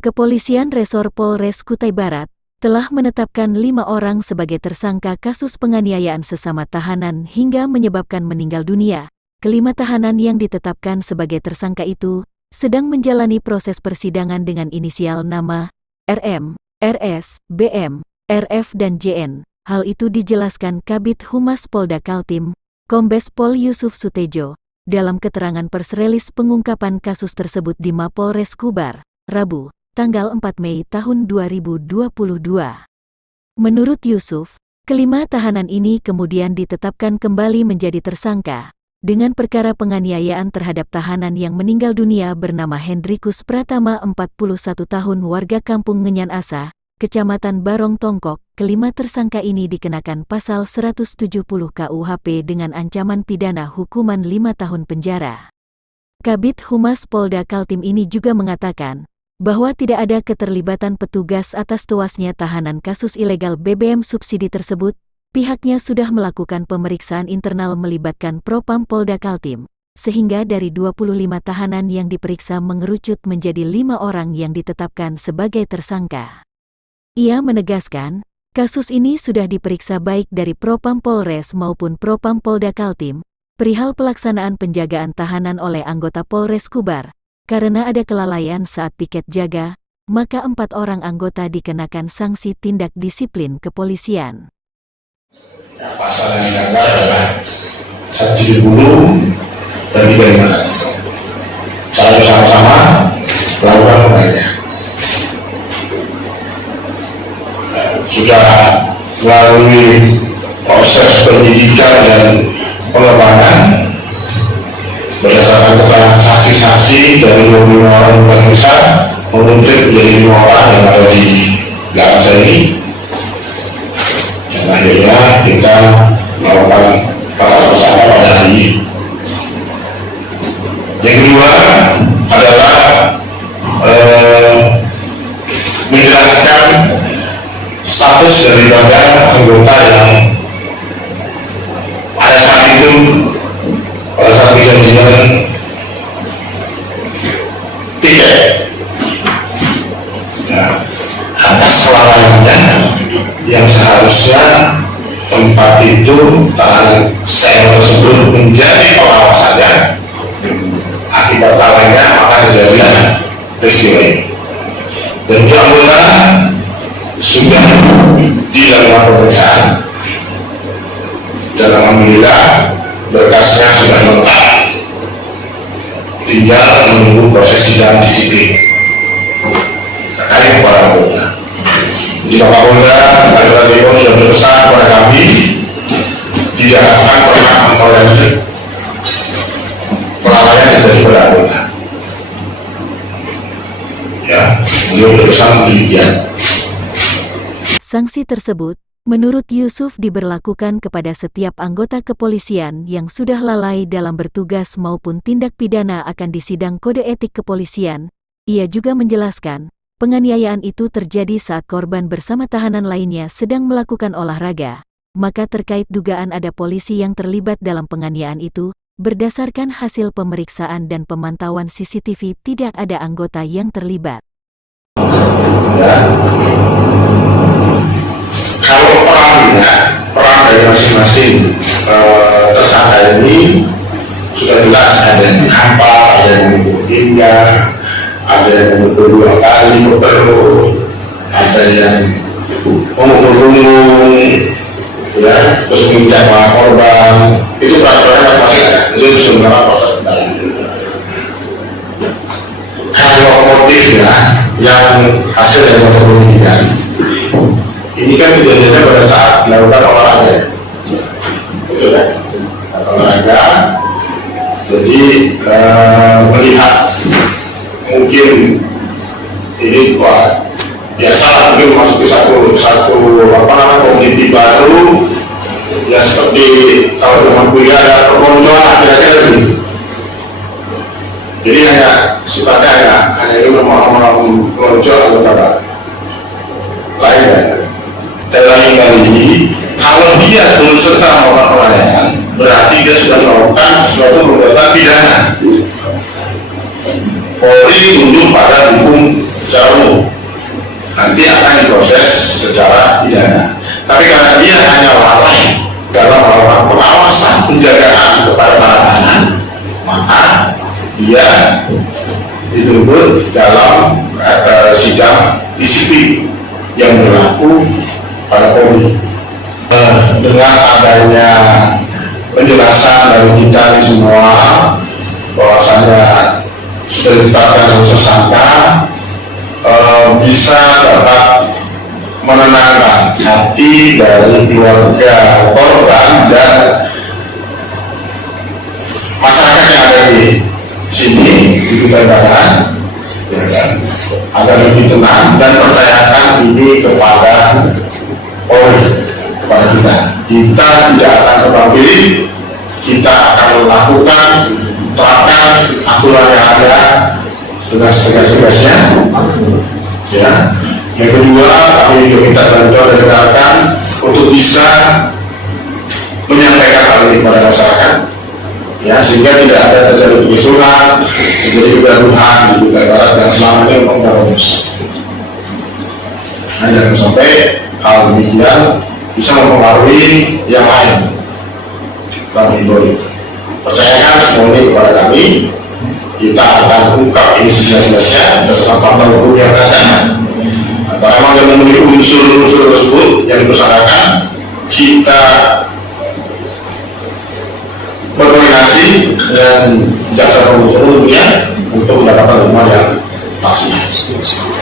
Kepolisian Resor Polres Kutai Barat telah menetapkan 5 orang sebagai tersangka kasus penganiayaan sesama tahanan hingga menyebabkan meninggal dunia. Kelima tahanan yang ditetapkan sebagai tersangka itu sedang menjalani proses persidangan dengan inisial nama RM, RS, BM, RF dan JN. Hal itu dijelaskan Kabid Humas Polda Kaltim, Kombes Pol Yusuf Sutejo, dalam keterangan pers rilis pengungkapan kasus tersebut di Mapolres Kubar, Rabu, tanggal 4 Mei tahun 2022. Menurut Yusuf, kelima tahanan ini kemudian ditetapkan kembali menjadi tersangka dengan perkara penganiayaan terhadap tahanan yang meninggal dunia bernama Hendrikus Pratama 41 tahun warga Kampung Ngenyan Asa, Kecamatan Barong Tongkok. Kelima tersangka ini dikenakan pasal 170 KUHP dengan ancaman pidana hukuman 5 tahun penjara. Kabid Humas Polda Kaltim ini juga mengatakan bahwa tidak ada keterlibatan petugas atas tewasnya tahanan kasus ilegal BBM subsidi tersebut. Pihaknya sudah melakukan pemeriksaan internal melibatkan Propam Polda Kaltim, sehingga dari 25 tahanan yang diperiksa mengerucut menjadi 5 orang yang ditetapkan sebagai tersangka. Ia menegaskan, kasus ini sudah diperiksa baik dari Propam Polres maupun Propam Polda Kaltim, perihal pelaksanaan penjagaan tahanan oleh anggota Polres Kubar. Karena ada kelalaian saat piket jaga, maka 4 orang anggota dikenakan sanksi tindak disiplin kepolisian. Pasal yang dilanggar adalah 170 dan 35. Secara bersama-sama melakukan penganiayaan. Sudah melalui proses penyidikan dan pengembangan berdasarkan keterangan saksi-saksi dari 25 orang yang diperiksa menunjuk menjadi 5 orang yang ada di belakang saya ini. Dan akhirnya kita melakukan penetapan pada hari ini. Yang kedua adalah menjelaskan status daripada anggota yang pada saat itu pada saat kejadian tiket atas kelalaiannya yang seharusnya tempat itu tahanan sel tersebut menjadi pengawasannya, akibat lalainya maka terjadilah peristiwa ini. Dan itu anggota sudah dilakukan pemeriksaan dan alhamdulillah berkasnya sudah lengkap, tinggal menunggu proses sidang disiplin terkait para anggota. Di Kapolda Kalimantan Timur sudah berpesan kepada kami tidak akan pernah mentolerir kelalaian yang terjadi pada anggota. Ya, beliau berpesan demikian. Sanksi tersebut, menurut Yusuf diberlakukan kepada setiap anggota kepolisian yang sudah lalai dalam bertugas maupun tindak pidana akan disidang kode etik kepolisian. Ia juga menjelaskan, penganiayaan itu terjadi saat korban bersama tahanan lainnya sedang melakukan olahraga. Maka terkait dugaan ada polisi yang terlibat dalam penganiayaan itu, berdasarkan hasil pemeriksaan dan pemantauan CCTV tidak ada anggota yang terlibat. Kalau peran dari masing-masing tersangka ini sudah jelas, ada yang menampar, ada yang memukul hingga, ada yang memukul 2 kali per perut, ada yang memukul punggung, ya, terus menginjak korban. Itu peran-peran masing-masing ada. Itu sebenarnya proses pendalaman. Kalau motifnya yang hasil dari penyidikan, ini kan kejadiannya pada saat dilakukan olahraga, betul kan? Olahraga, jadi melihat mungkin ini biasa mungkin memasuki satu komuniti baru, ya seperti kalau teman kuliah ada perkoncoan akhir-akhir ini. Jadi hanya sifatnya hanya ini melonjol atau apa lain ya. Dalam kali kalau dia turut serta melakukan penganiayaan, berarti dia sudah melakukan suatu perbuatan pidana. Polri tunduk pada hukum secara umum. Nanti akan diproses secara pidana. Tapi karena dia hanya lalai dalam melakukan pengawasan penjagaan kepada para tahanan, maka dia dituntut dalam sidang disiplin yang berlaku pada Polri. Dengan adanya penjelasan dari kita di semua bahwasanya sudah ditetapkan sebagai tersangka, bisa dapat menenangkan hati dari keluarga korban dan masyarakat yang ada di sini di Kutai, ya kan, agar lebih tenang dan percayakan ini kepada Polri, kepada kita. Kita tidak akan terbang pilih, kita akan melakukan terapkan aturan yang ada dengan setegas-tegasnya. Ya. Yang kedua, kami juga minta bantuan dari rekan untuk bisa menyampaikan hal ini kepada masyarakat, ya, sehingga tidak ada terjadi kekisuran, terjadi kegaduhan di Kutai Barat dan selama ini memang bagus. Nah, jangan sampai hal demikian bisa mempengaruhi yang lain. Kami percayakan semua ini kepada kami. Kita akan ungkap ini sejelas-jelasnya berdasarkan fakta hukum yang ada. Kalau memang yang memenuhi unsur-unsur tersebut yang dipersangkakan, kita berkoordinasi dengan jaksa penuntut umumnya untuk mendapatkan hukuman yang pasti.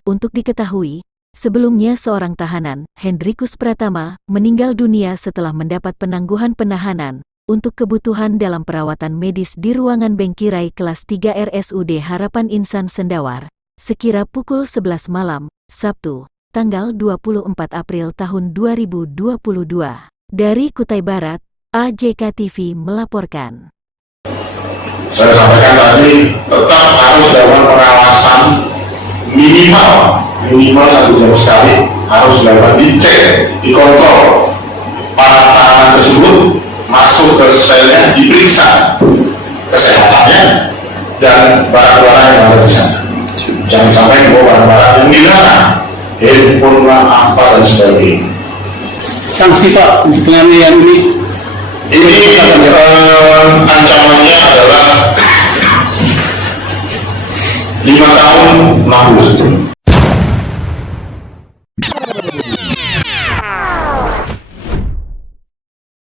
Untuk diketahui, sebelumnya seorang tahanan, Hendrikus Pratama, meninggal dunia setelah mendapat penangguhan penahanan untuk kebutuhan dalam perawatan medis di ruangan Bengkirai kelas 3 RSUD Harapan Insan Sendawar, sekira pukul 11 malam, Sabtu, tanggal 24 April tahun 2022. Dari Kutai Barat, AJK TV melaporkan. Saya sampaikan tadi, tetap harus dalam pengawasan minimal 1 jam sekali, harus dilakukan dicek, dikontrol para tahanan tersebut masuk ke selnya, diperiksa kesehatannya dan barang-barang yang ada di sana. Jangan sampai membawa barang-barang yang dilarang, handphone lah, apa dan sebagainya. Sanksi Pak untuk penganiayaan ini? Ini ancamannya adalah 5 tahun 6 bulan.